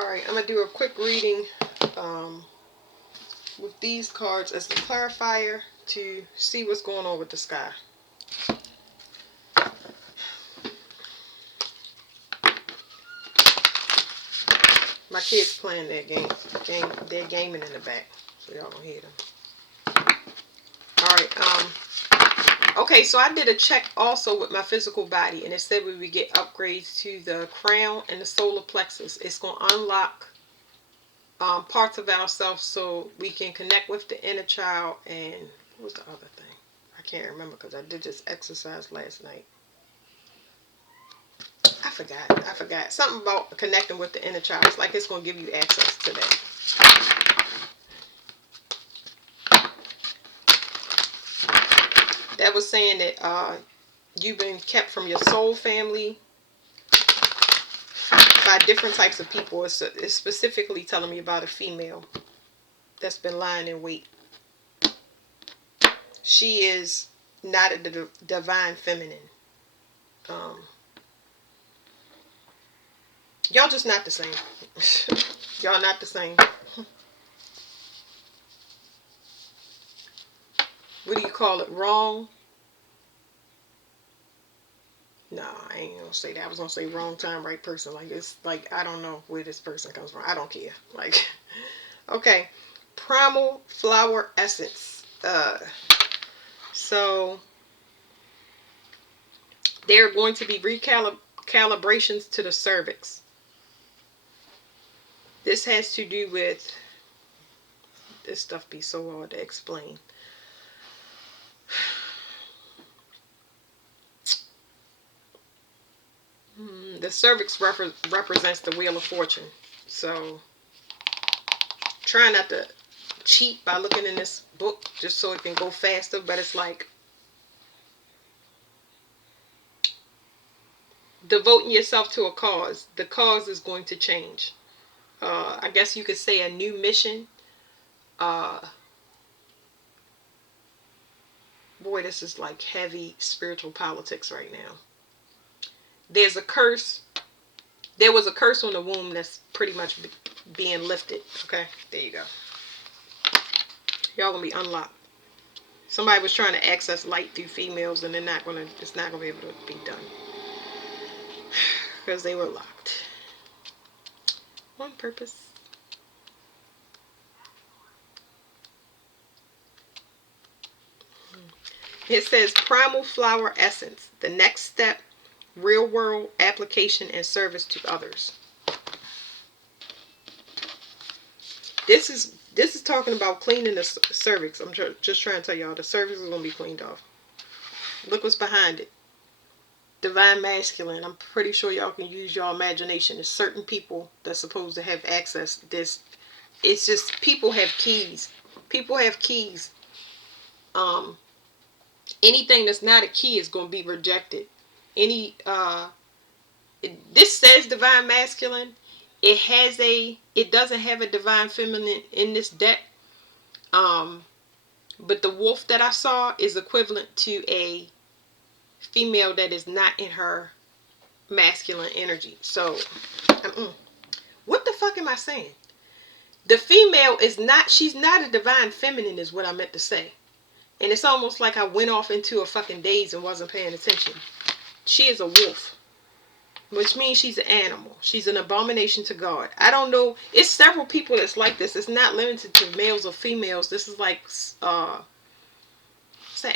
Alright, I'm going to do a quick reading with these cards as the clarifier to see what's going on with the sky. My kids playing their game. They're gaming in the back, so y'all don't hear them. Alright, okay, so I did a check also with my physical body, and it said we would get upgrades to the crown and the solar plexus. It's going to unlock parts of ourselves so we can connect with the inner child. And what was the other thing? I can't remember because I did this exercise last night. I forgot. Something about connecting with the inner child. It's like it's going to give you access to that. That was saying that you've been kept from your soul family by different types of people. It's specifically telling me about a female that's been lying in wait. She is not a divine feminine. Y'all just not the same. Y'all not the same. What do you call it? Wrong? No, I ain't gonna say that. I was gonna say wrong time, right person. Like, it's like, I don't know where this person comes from. I don't care. Like, okay. Primal flower essence. So there are going to be recalibrations to the cervix. This has to do with, this stuff be so hard to explain. The cervix represents the wheel of fortune. So try not to cheat by looking in this book just so it can go faster. But it's like devoting yourself to a cause. The cause is going to change. I guess you could say a new mission. Boy, this is like heavy spiritual politics right now. There's a curse. There was a curse on the womb that's pretty much being lifted. Okay, there you go. Y'all gonna be unlocked. Somebody was trying to access light through females, and it's not gonna be able to be done because they were locked on purpose. It says primal flower essence. The next step, real world application and service to others. This is talking about cleaning the cervix. I'm just trying to tell y'all the cervix is going to be cleaned off. Look what's behind it. Divine masculine. I'm pretty sure y'all can use your imagination. There's certain people that's supposed to have access. It's just people have keys. People have keys. Anything that's not a key is going to be rejected. This says divine masculine. It doesn't have a divine feminine in this deck. But the wolf that I saw is equivalent to a female that is not in her masculine energy. So, what the fuck am I saying? The female she's not a divine feminine is what I meant to say. And it's almost like I went off into a fucking daze and wasn't paying attention. She is a wolf. Which means she's an animal. She's an abomination to God. I don't know. It's several people that's like this. It's not limited to males or females. This is like, it's an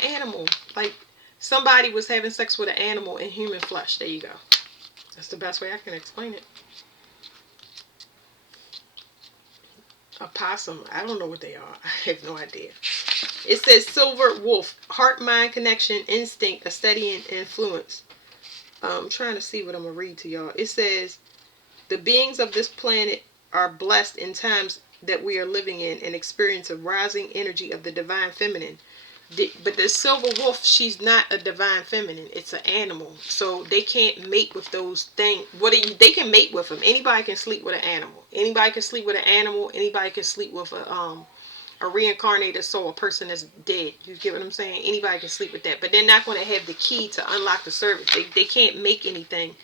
animal. Like, somebody was having sex with an animal in human flesh. There you go. That's the best way I can explain it. A possum. I don't know what they are. I have no idea. It says silver wolf. Heart-mind connection, instinct, a steadying influence. I'm trying to see what I'm going to read to y'all. It says, the beings of this planet are blessed in times that we are living in and experience a rising energy of the divine feminine. But the silver wolf, she's not a divine feminine. It's an animal. So they can't mate with those things. They can mate with them. Anybody can sleep with an animal. Anybody can sleep with an animal. Anybody can sleep with a reincarnated soul, a person that's dead. You get what I'm saying? Anybody can sleep with that. But they're not going to have the key to unlock the cervix. They can't make anything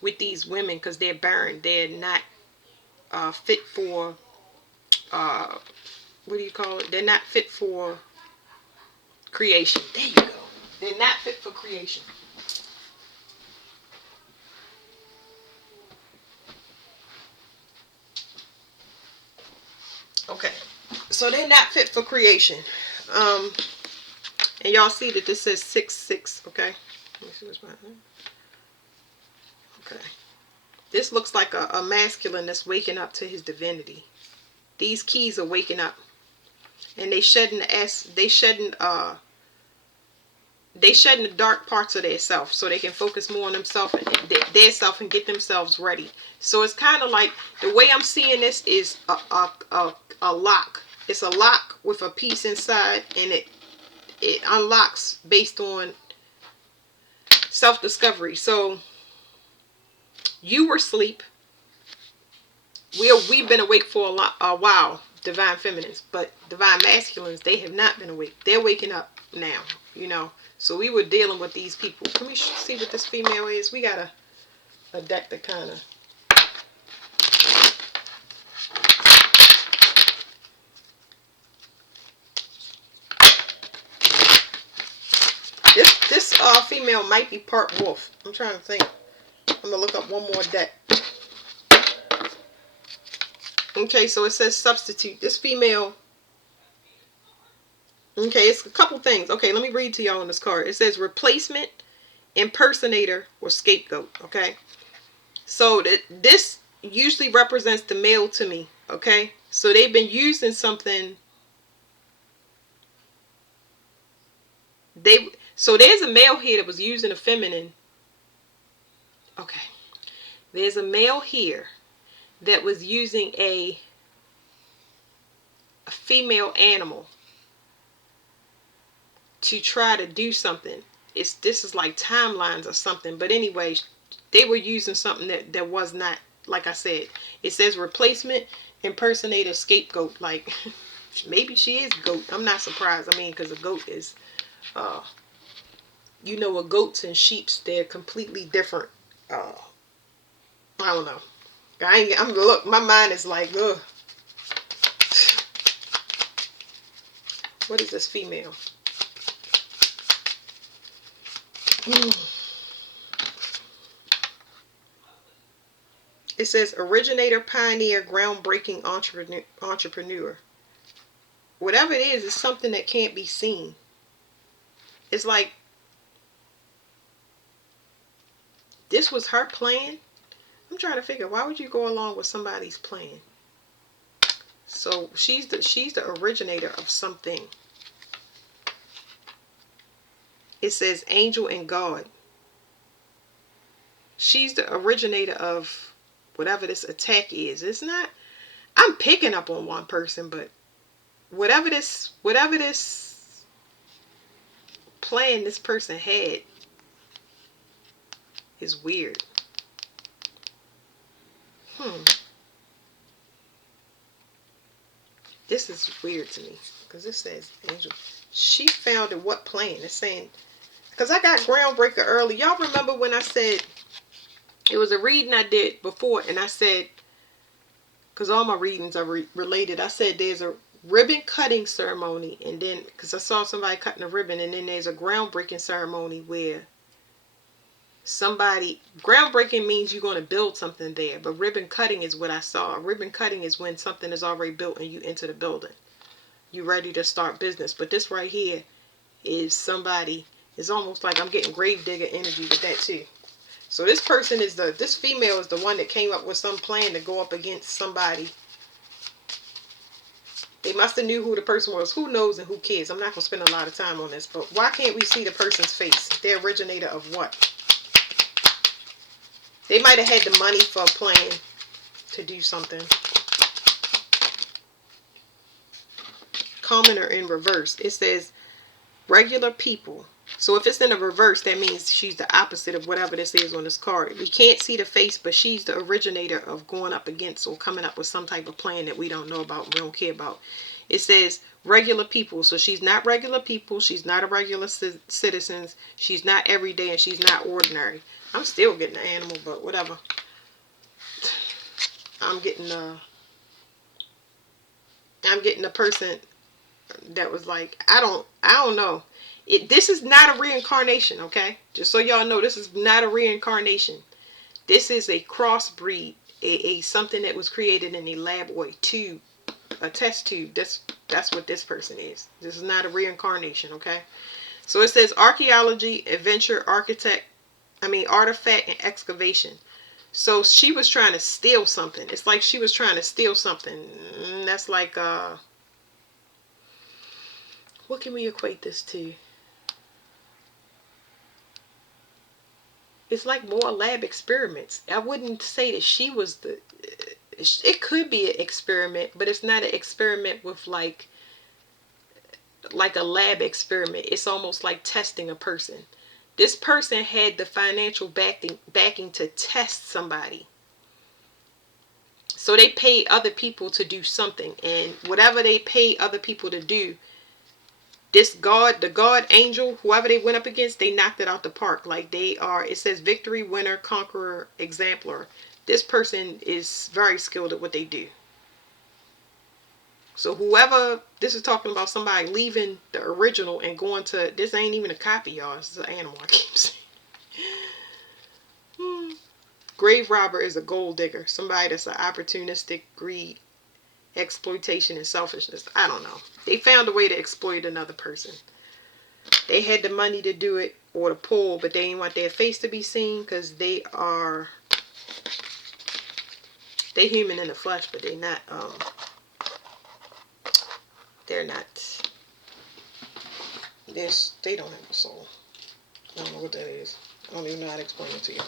with these women because they're barren. They're not fit for, what do you call it? They're not fit for creation. There you go. They're not fit for creation. Okay. So they're not fit for creation. And y'all see that this says 6-6, okay? Let me see what's behind it. Okay. This looks like a masculine that's waking up to his divinity. These keys are waking up. And they shedding the dark parts of their self so they can focus more on themselves and their self and get themselves ready. So it's kind of like, the way I'm seeing this is a lock. It's a lock with a piece inside, and it unlocks based on self-discovery. So you were asleep. We've been awake for a while, divine feminines, but divine masculines, they have not been awake. They're waking up now, you know. So we were dealing with these people. Let me see what this female is. We got a deck that kind of... This female might be part wolf. I'm trying to think. I'm going to look up one more deck. Okay, so it says substitute. This female... Okay, it's a couple things. Okay, let me read to y'all on this card. It says replacement, impersonator, or scapegoat. Okay, so this usually represents the male to me. Okay, so they've been using something. So there's a male here that was using a feminine. Okay, there's a male here that was using a female animal to try to do something. This is like timelines or something. But anyway, they were using something that was not, like I said. It says replacement, impersonator, scapegoat. Like, maybe she is goat. I'm not surprised. I mean, because a goat is, you know, a goats and sheeps, they're completely different. I don't know. Look, my mind is like, ugh. What is this female? It says originator, pioneer, groundbreaking entrepreneur. Whatever it is, it's something that can't be seen. It's like this was her plan. I'm trying to figure, why would you go along with somebody's plan? So she's the originator of something. It says angel and God. She's the originator of whatever this attack is. It's not, I'm picking up on one person, but whatever this plan this person had is weird. This is weird to me because it says angel. She founded what plan? It's saying, because I got groundbreaker early. Y'all remember when I said, it was a reading I did before, and I said, because all my readings are related, I said there's a ribbon cutting ceremony, and then, because I saw somebody cutting a ribbon, and then there's a groundbreaking ceremony where groundbreaking means you're going to build something there, but ribbon cutting is what I saw. Ribbon cutting is when something is already built and you enter the building. You're ready to start business. But this right here is somebody, it's almost like I'm getting grave digger energy with that too. So this person is this female is the one that came up with some plan to go up against somebody. They must have knew who the person was. Who knows and who cares? I'm not going to spend a lot of time on this, but why can't we see the person's face? The originator of what? They might have had the money for a plan to do something. Common or in reverse. It says regular people. So if it's in a reverse, that means she's the opposite of whatever this is on this card. We can't see the face, but she's the originator of going up against or coming up with some type of plan that we don't know about, we don't care about. It says regular people. So she's not regular people. She's not a regular citizen. She's not everyday, and she's not ordinary. I'm still getting the animal, but whatever. I I'm getting a person that was like, I don't know. This is not a reincarnation, okay? Just so y'all know, this is not a reincarnation. This is a crossbreed, a something that was created in a lab or a test tube. That's what this person is. This is not a reincarnation, okay? So it says archaeology, adventure, artifact, and excavation. So she was trying to steal something. It's like she was trying to steal something. That's like, what can we equate this to? It's like more lab experiments. I wouldn't say that she was it could be an experiment, but it's not an experiment with like a lab experiment. It's almost like testing a person. This person had the financial backing to test somebody. So they paid other people to do something, and whatever they paid other people to do, the God angel, whoever they went up against, they knocked it out the park. Like they are, it says victory, winner, conqueror, exemplar. This person is very skilled at what they do. So whoever, this is talking about somebody leaving the original and going to, this ain't even a copy, y'all. This is an animal, I keep saying. Grave robber is a gold digger. Somebody that's an opportunistic, greed, exploitation, and selfishness. I don't know. They found a way to exploit another person. They had the money to do it or to pull, but they didn't want their face to be seen because they human in the flesh, but they're not they don't have a soul. I don't know what that is. I don't even know how to explain it to y'all.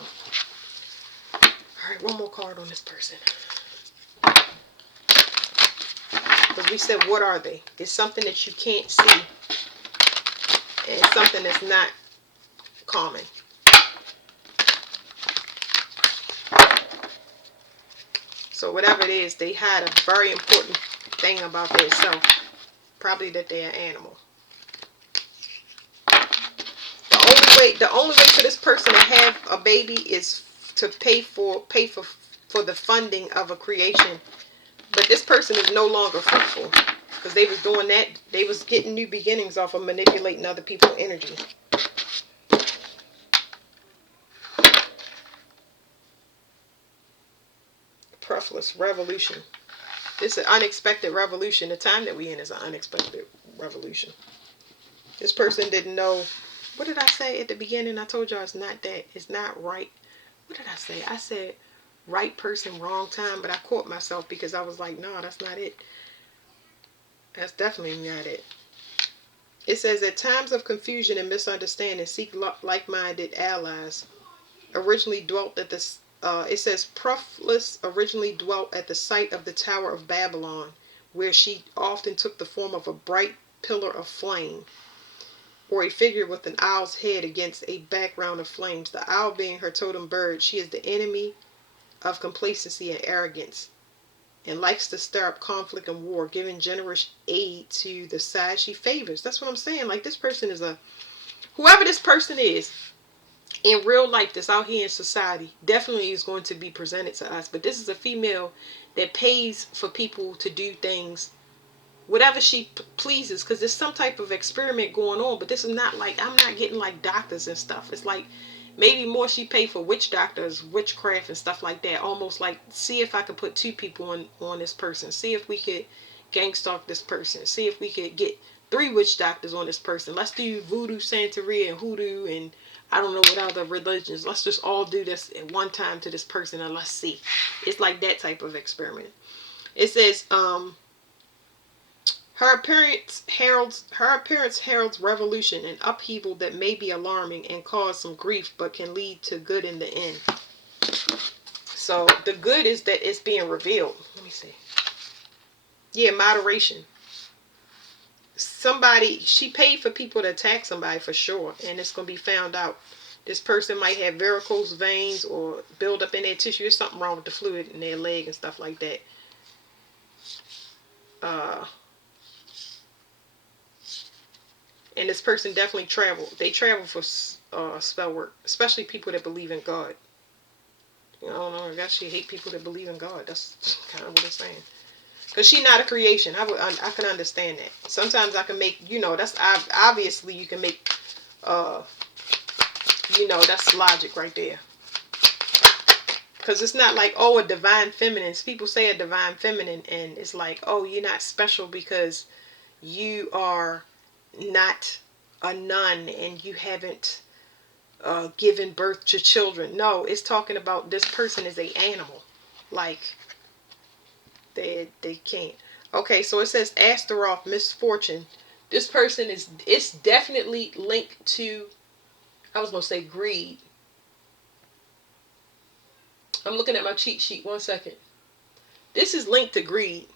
Alright, one more card on this person. Because we said, what are they? It's something that you can't see. And it's something that's not common. So whatever it is, they had a very important thing about themselves. Probably that they're an animal. The only way for this person to have a baby is to pay for the funding of a creation. But this person is no longer fruitful because they was doing that. They was getting new beginnings off of manipulating other people's energy. Breathless revolution. This is an unexpected revolution. The time that we in is an unexpected revolution. This person didn't know. What did I say at the beginning? I told y'all it's not that. It's not right. What did I say? I said right person, wrong time. But I caught myself because I was like, no, that's not it. That's definitely not it. It says, at times of confusion and misunderstanding, seek like-minded allies. Originally dwelt at the it says Prufless originally dwelt at the site of the Tower of Babylon, where she often took the form of a bright pillar of flame, or a figure with an owl's head against a background of flames. The owl being her totem bird, she is the enemy of complacency and arrogance, and likes to stir up conflict and war, giving generous aid to the side she favors. That's what I'm saying. Like, this person is whoever this person is, in real life that's out here in society, definitely is going to be presented to us. But this is a female that pays for people to do things, whatever she pleases, because there's some type of experiment going on. But this is not like, I'm not getting like doctors and stuff. It's like maybe more she paid for witch doctors, witchcraft and stuff like that. Almost like, see if I could put two people on this person. See if we could gang stalk this person. See if we could get 3 witch doctors on this person. Let's do voodoo, Santeria, and hoodoo, and I don't know what other religions. Let's just all do this at one time to this person and let's see. It's like that type of experiment. It says, her appearance heralds revolution and upheaval that may be alarming and cause some grief, but can lead to good in the end. So the good is that it's being revealed. Let me see. Yeah, moderation. She paid for people to attack somebody for sure, and it's going to be found out. This person might have varicose veins or build up in their tissue. There's something wrong with the fluid in their leg and stuff like that. And this person definitely traveled. They travel for spell work, especially people that believe in God. I don't know. I guess she hate people that believe in God. That's kind of what it's saying. Because she's not a creation. I can understand that. Sometimes I can make, that's obviously you can make, that's logic right there. Because it's not like, oh, a divine feminine. People say a divine feminine, and it's like, oh, you're not special because you are not a nun and you haven't given birth to children. No, it's talking about this person is a animal. Like, they can't. Okay, so it says Astaroth, misfortune. This person it's definitely linked to, I was going to say greed. I'm looking at my cheat sheet. 1 second. This is linked to greed.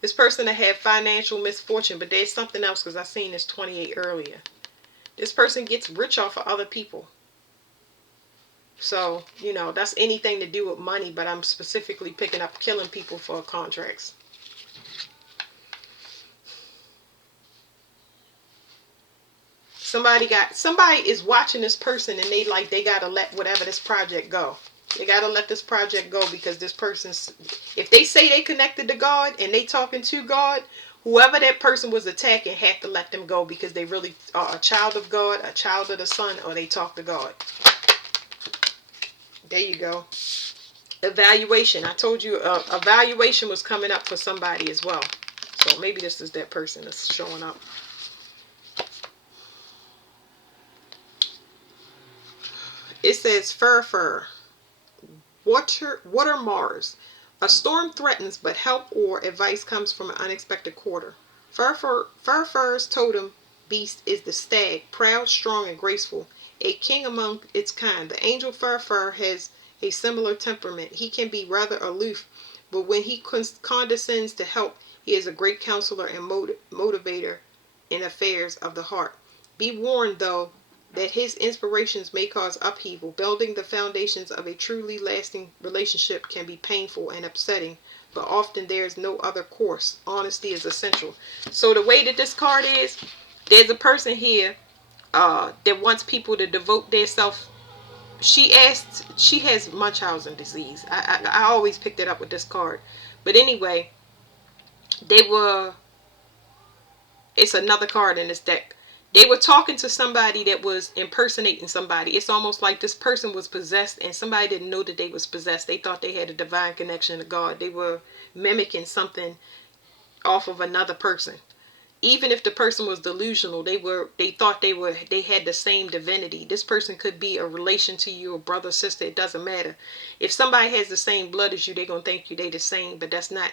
This person that had financial misfortune, but there's something else because I seen this 28 earlier. This person gets rich off of other people. So, that's anything to do with money, but I'm specifically picking up killing people for contracts. Somebody is watching this person and they gotta let whatever this project go. They gotta let this project go because this person's, if they say they connected to God and they talking to God, whoever that person was attacking had to let them go because they really are a child of God, a child of the Son, or they talk to God. There you go. Evaluation. I told you evaluation was coming up for somebody as well. So maybe this is that person that's showing up. It says fur. Water Mars. A storm threatens, but help or advice comes from an unexpected quarter. Fur's totem beast is the stag, proud, strong, and graceful. A king among its kind. The angel Fur has a similar temperament. He can be rather aloof, but when he condescends to help, he is a great counselor and motivator in affairs of the heart. Be warned, though, that his inspirations may cause upheaval. Building the foundations of a truly lasting relationship can be painful and upsetting, but often there is no other course. Honesty is essential. So the way that this card is, there's a person here that wants people to devote their self. She has Munchausen disease. I always picked it up with this card. But anyway, it's another card in this deck. They were talking to somebody that was impersonating somebody. It's almost like this person was possessed and somebody didn't know that they was possessed. They thought they had a divine connection to God. They were mimicking something off of another person. Even if the person was delusional, they thought they had the same divinity. This person could be a relation to you, a brother, sister, it doesn't matter. If somebody has the same blood as you, they're going to think they the same, but that's not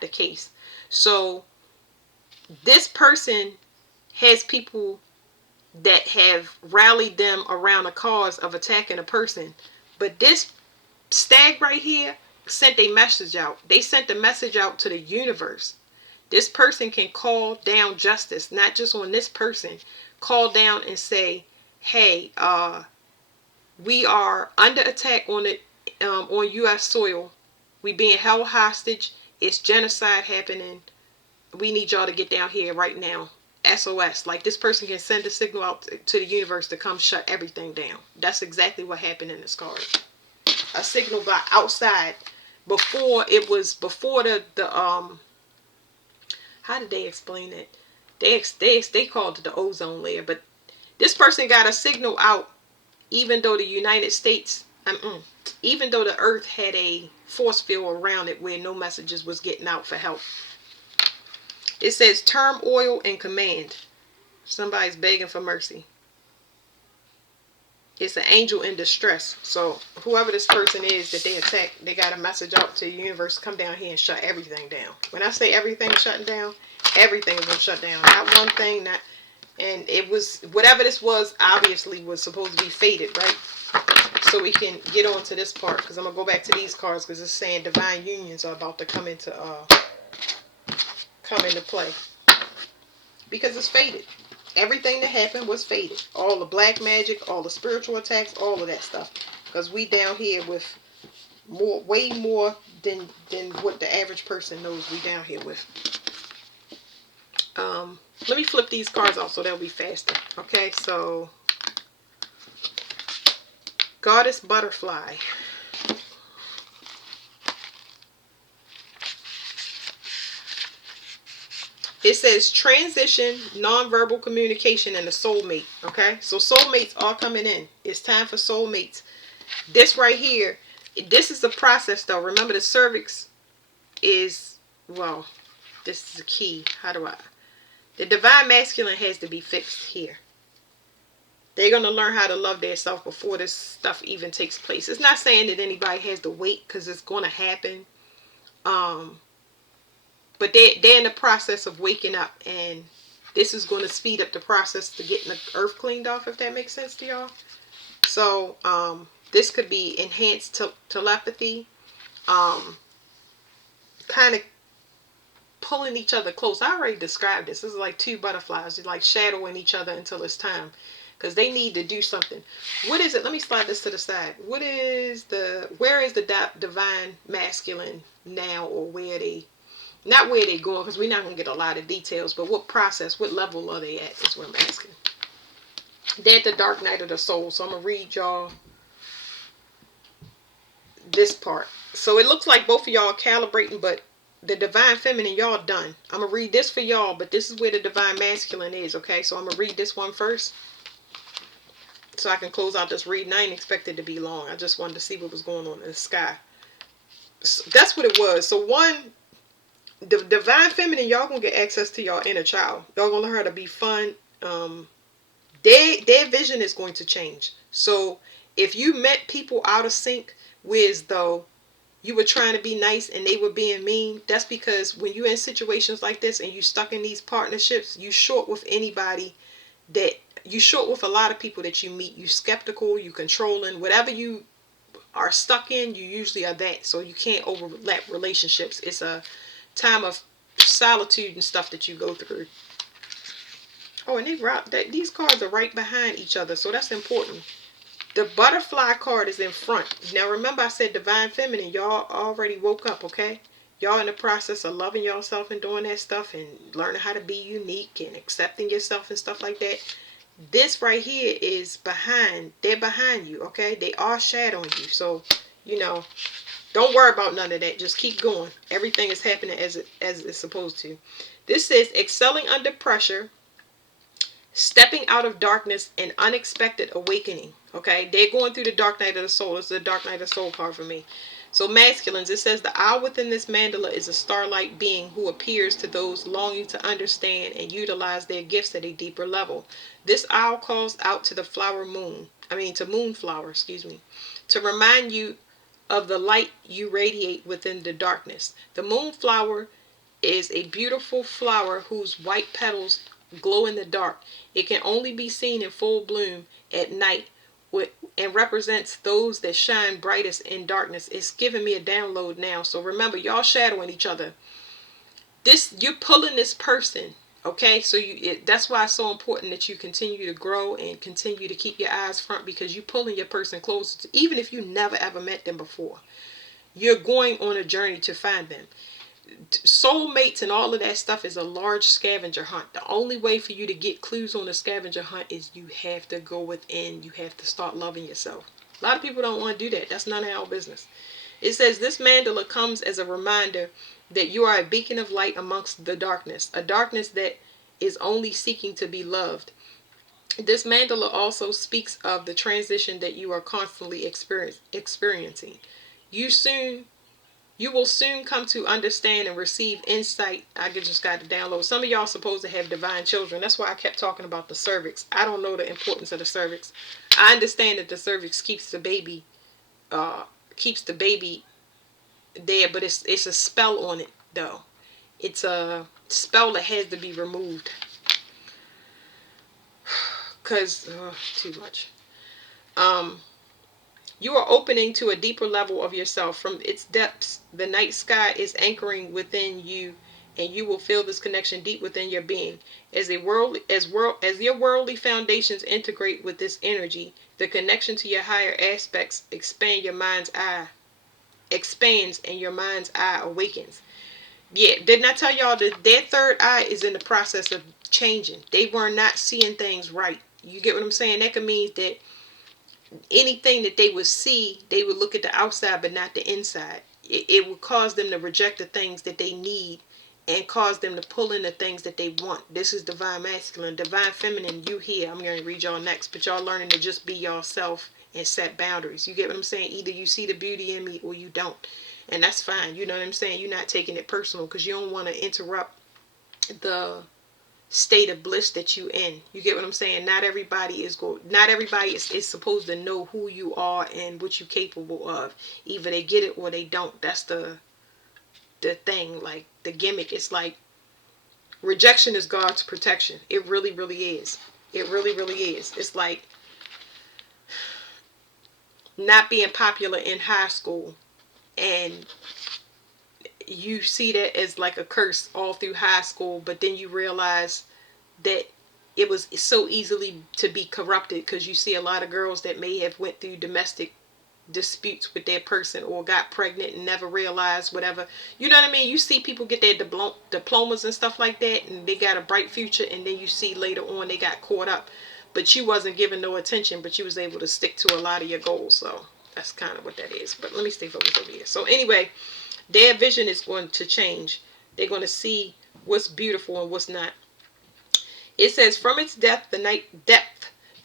the case. So this person has people that have rallied them around a cause of attacking a person. But this stag right here sent a message out. They sent the message out to the universe. This person can call down justice, not just on this person. Call down and say, hey, we are under attack on U.S. soil. We being held hostage. It's genocide happening. We need y'all to get down here right now. SOS. Like, this person can send a signal out to the universe to come shut everything down. That's exactly what happened in this card. A signal got outside before the how did they explain it? They called it the ozone layer, but this person got a signal out even though the United States, even though the earth had a force field around it where no messages was getting out for help. It says turmoil and command. Somebody's begging for mercy. It's an angel in distress. So whoever this person is that they attack, they got a message out to the universe, come down here and shut everything down. When I say everything shutting down, everything is going to shut down. Not one thing, and it was, whatever this was, obviously was supposed to be fated, right? So we can get on to this part, because I'm going to go back to these cards, because it's saying divine unions are about to come into play, because it's fated. Everything that happened was fated. All the black magic, all the spiritual attacks, all of that stuff, because we down here with way more than what the average person knows we down here with. Let me flip these cards out so they'll be faster. Okay, so Goddess Butterfly. It says transition, nonverbal communication, and a soulmate. Okay, so soulmates are coming in. It's time for soulmates. This right here, this is the process though. Remember, the cervix is, well, this is the key. How do I? The divine masculine has to be fixed here. They're going to learn how to love themselves before this stuff even takes place. It's not saying that anybody has to wait, because it's going to happen. But they're in the process of waking up, and this is going to speed up the process to getting the earth cleaned off, if that makes sense to y'all. So this could be enhanced telepathy, kind of pulling each other close. I already described this. This is like two butterflies. They're like shadowing each other until it's time, because they need to do something. What is it? Let me slide this to the side. Where is the divine masculine now, or where they, not where they going, because we're not going to get a lot of details, but what process, what level are they at is what I'm asking. They're at the dark night of the soul. So I'm going to read y'all this part. So it looks like both of y'all are calibrating, but the divine feminine, y'all done. I'm going to read this for y'all, but this is where the divine masculine is, okay? So I'm going to read this one first, so I can close out this reading. I ain't expected to be long. I just wanted to see what was going on in the sky. So that's what it was. So one, the divine feminine, y'all going to get access to y'all inner child. Y'all going to learn how to be fun. Their vision is going to change. So if you met people out of sync, with though you were trying to be nice and they were being mean, that's because when you're in situations like this and you stuck in these partnerships, you short with anybody that you short with a lot of people that you meet. You skeptical, you controlling, whatever you are stuck in, you usually are that. So you can't overlap relationships. It's a time of solitude and stuff that you go through. Oh, and these cards are right behind each other, so that's important. The butterfly card is in front. Now remember, I said divine feminine. Y'all already woke up, okay? Y'all in the process of loving yourself and doing that stuff and learning how to be unique and accepting yourself and stuff like that. This right here is behind. They're behind you, okay? They are shadowing you. So, don't worry about none of that. Just keep going. Everything is happening as it's supposed to. This says excelling under pressure, stepping out of darkness, and unexpected awakening. Okay, they're going through the dark night of the soul. It's the dark night of the soul card for me. So masculines, it says the owl within this mandala is a starlight being who appears to those longing to understand and utilize their gifts at a deeper level. This owl calls out to the moonflower, to remind you of the light you radiate within the darkness. The moonflower is a beautiful flower whose white petals glow in the dark. It can only be seen in full bloom at night, and represents those that shine brightest in darkness. It's giving me a download now. So remember, y'all shadowing each other. You're pulling this person, okay? So that's why it's so important that you continue to grow and continue to keep your eyes front, because you're pulling your person closer even if you never ever met them before. You're going on a journey to find them. Soulmates and all of that stuff is a large scavenger hunt. The only way for you to get clues on the scavenger hunt is you have to go within. You have to start loving yourself. A lot of people don't want to do that. That's none of our business. It says this mandala comes as a reminder that you are a beacon of light amongst the darkness, a darkness that is only seeking to be loved. This mandala also speaks of the transition that you are constantly experiencing. You will soon come to understand and receive insight. I just got to download. Some of y'all supposed to have divine children. That's why I kept talking about the cervix. I don't know the importance of the cervix. I understand that the cervix keeps the baby there, but it's a spell on it though. It's a spell that has to be removed. Cause too much. You are opening to a deeper level of yourself. From its depths, the night sky is anchoring within you, and you will feel this connection deep within your being. As your worldly foundations integrate with this energy, the connection to your higher aspects expands and your mind's eye awakens. Yeah, didn't I tell y'all that their third eye is in the process of changing? They were not seeing things right. You get what I'm saying? That could mean that anything that they would see, they would look at the outside but not the inside. It would cause them to reject the things that they need and cause them to pull in the things that they want. This is divine masculine. Divine feminine, you here. I'm going to read y'all next, but y'all learning to just be yourself and set boundaries. You get what I'm saying? Either you see the beauty in me or you don't. And that's fine. You know what I'm saying? You're not taking it personal because you don't want to interrupt the state of bliss that you in. You get what I'm saying? Not everybody is supposed to know who you are and what you're capable of. Either they get it or they don't. That's the thing. Like the gimmick. It's like rejection is God's protection. It really, really is. It really, really is. It's like not being popular in high school and you see that as like a curse all through high school, but then you realize that it was so easily to be corrupted because you see a lot of girls that may have went through domestic disputes with their person or got pregnant and never realized whatever. You know what I mean? You see people get their diplomas and stuff like that and they got a bright future, and then you see later on they got caught up. But you wasn't given no attention, but you was able to stick to a lot of your goals. So that's kind of what that is. But let me stay focused over here. So anyway, their vision is going to change. They're going to see what's beautiful and what's not. It says, from its depth, the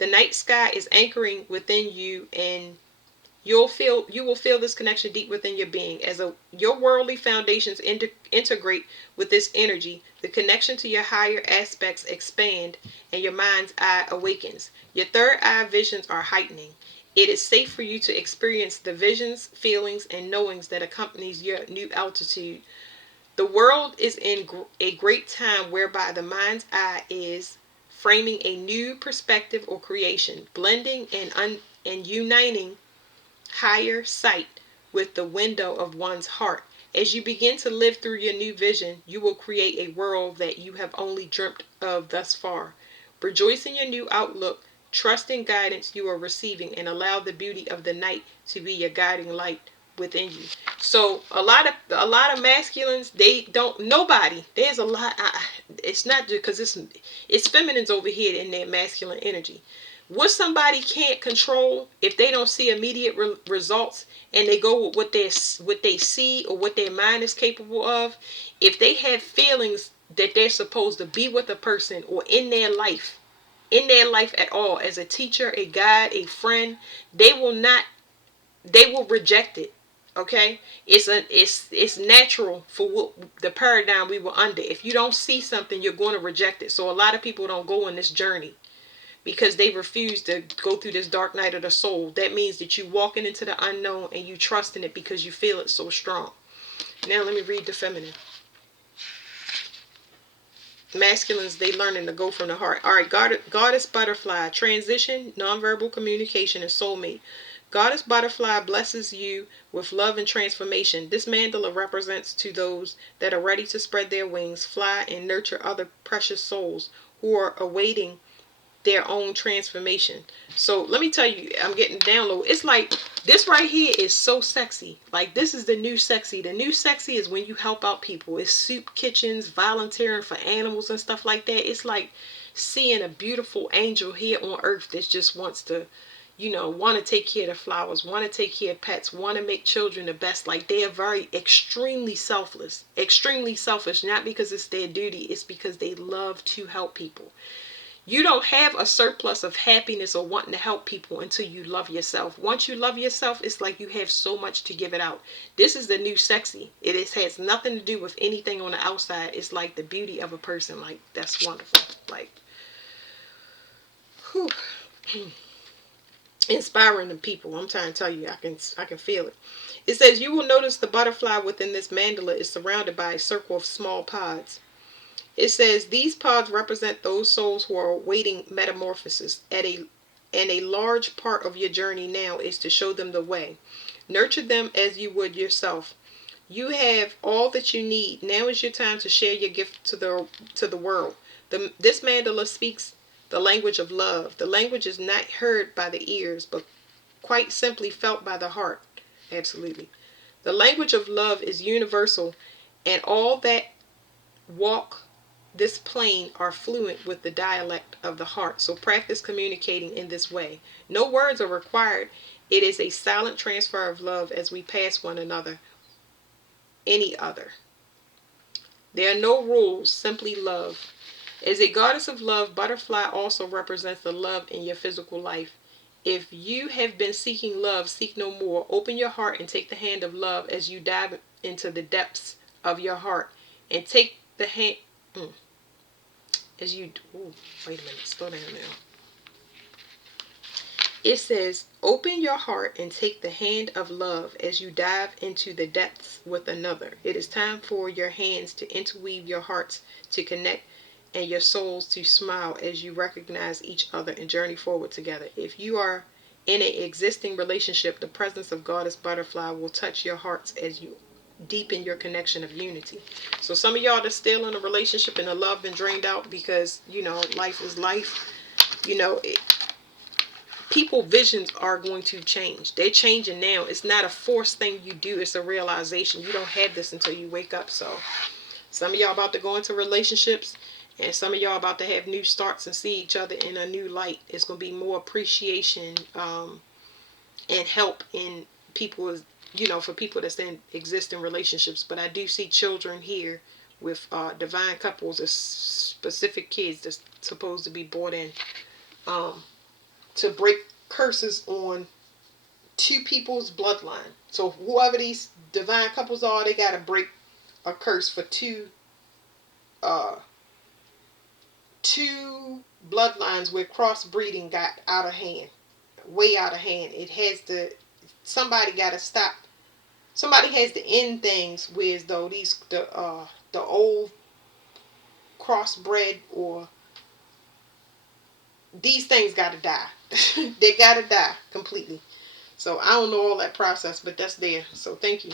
night sky is anchoring within you, and you will feel this connection deep within your being. As your worldly foundations integrate with this energy, the connection to your higher aspects expand, and your mind's eye awakens. Your third eye visions are heightening. It is safe for you to experience the visions, feelings, and knowings that accompanies your new altitude. The world is in a great time whereby the mind's eye is framing a new perspective or creation, blending and uniting higher sight with the window of one's heart. As you begin to live through your new vision, you will create a world that you have only dreamt of thus far. Rejoice in your new outlook, trust in guidance you are receiving, and allow the beauty of the night to be your guiding light within you. So a lot of masculines, they don't, nobody, there's a lot, it's not just because it's feminines over here in their masculine energy. What somebody can't control, if they don't see immediate results and they go with what they see or what their mind is capable of, if they have feelings that they're supposed to be with a person or in their life at all, as a teacher, a guide, a friend, they will reject it. Okay, it's natural for what the paradigm we were under. If you don't see something, you're going to reject it. So a lot of people don't go on this journey because they refuse to go through this dark night of the soul. That means that you walking into the unknown and you trust in it because you feel it so strong. Now let me read the feminine. Masculines, they learning to go from the heart. All right, goddess butterfly, transition, nonverbal communication, and soulmate. Goddess butterfly blesses you with love and transformation. This mandala represents to those that are ready to spread their wings, fly, and nurture other precious souls who are awaiting their own transformation. So let me tell you, I'm getting download. It's like this right here is so sexy. Like this is the new sexy. The new sexy is when you help out people. It's soup kitchens, volunteering for animals and stuff like that. It's like seeing a beautiful angel here on earth that just wants to, want to take care of the flowers, want to take care of pets, want to make children the best. Like they are very extremely selfless, extremely selfish, not because it's their duty, it's because they love to help people. You don't have a surplus of happiness or wanting to help people until you love yourself. Once you love yourself, it's like you have so much to give it out. This is the new sexy. Has nothing to do with anything on the outside. It's like the beauty of a person. Like, that's wonderful. Like, whew. Inspiring the people. I'm trying to tell you, I can feel it. It says, you will notice the butterfly within this mandala is surrounded by a circle of small pods. It says these pods represent those souls who are awaiting metamorphosis and a large part of your journey now is to show them the way. Nurture them as you would yourself. You have all that you need. Now is your time to share your gift to the world. This mandala speaks the language of love. The language is not heard by the ears, but quite simply felt by the heart. Absolutely. The language of love is universal, and all that walk this plane are fluent with the dialect of the heart. So practice communicating in this way. No words are required. It is a silent transfer of love as we pass one another any other. There are no rules, simply love. As a goddess of love, butterfly also represents the love in your physical life. If you have been seeking love, seek no more. Open your heart and take the hand of love as you dive into the depths of your heart. And take the hand... as you... Ooh, wait a minute. Slow down now. It says, open your heart and take the hand of love as you dive into the depths with another. It is time for your hands to interweave your hearts to connect and your souls to smile as you recognize each other and journey forward together. If you are in an existing relationship, the presence of Goddess Butterfly will touch your hearts as you deepen your connection of unity. So some of y'all that's still in a relationship and the love been drained out because, life is life. People visions are going to change. They're changing now. It's not a forced thing you do. It's a realization. You don't have this until you wake up. So some of y'all about to go into relationships, and some of y'all about to have new starts and see each other in a new light. It's going to be more appreciation and help in people, for people that's in existing relationships. But I do see children here with divine couples, as specific kids that's supposed to be brought in to break curses on two people's bloodline. So whoever these divine couples are, they got to break a curse for two bloodlines where crossbreeding got out of hand, way out of hand. Somebody got to stop. Somebody has to end things with though the old crossbred, or these things got to die. They got to die completely. So I don't know all that process, but that's there. So thank you.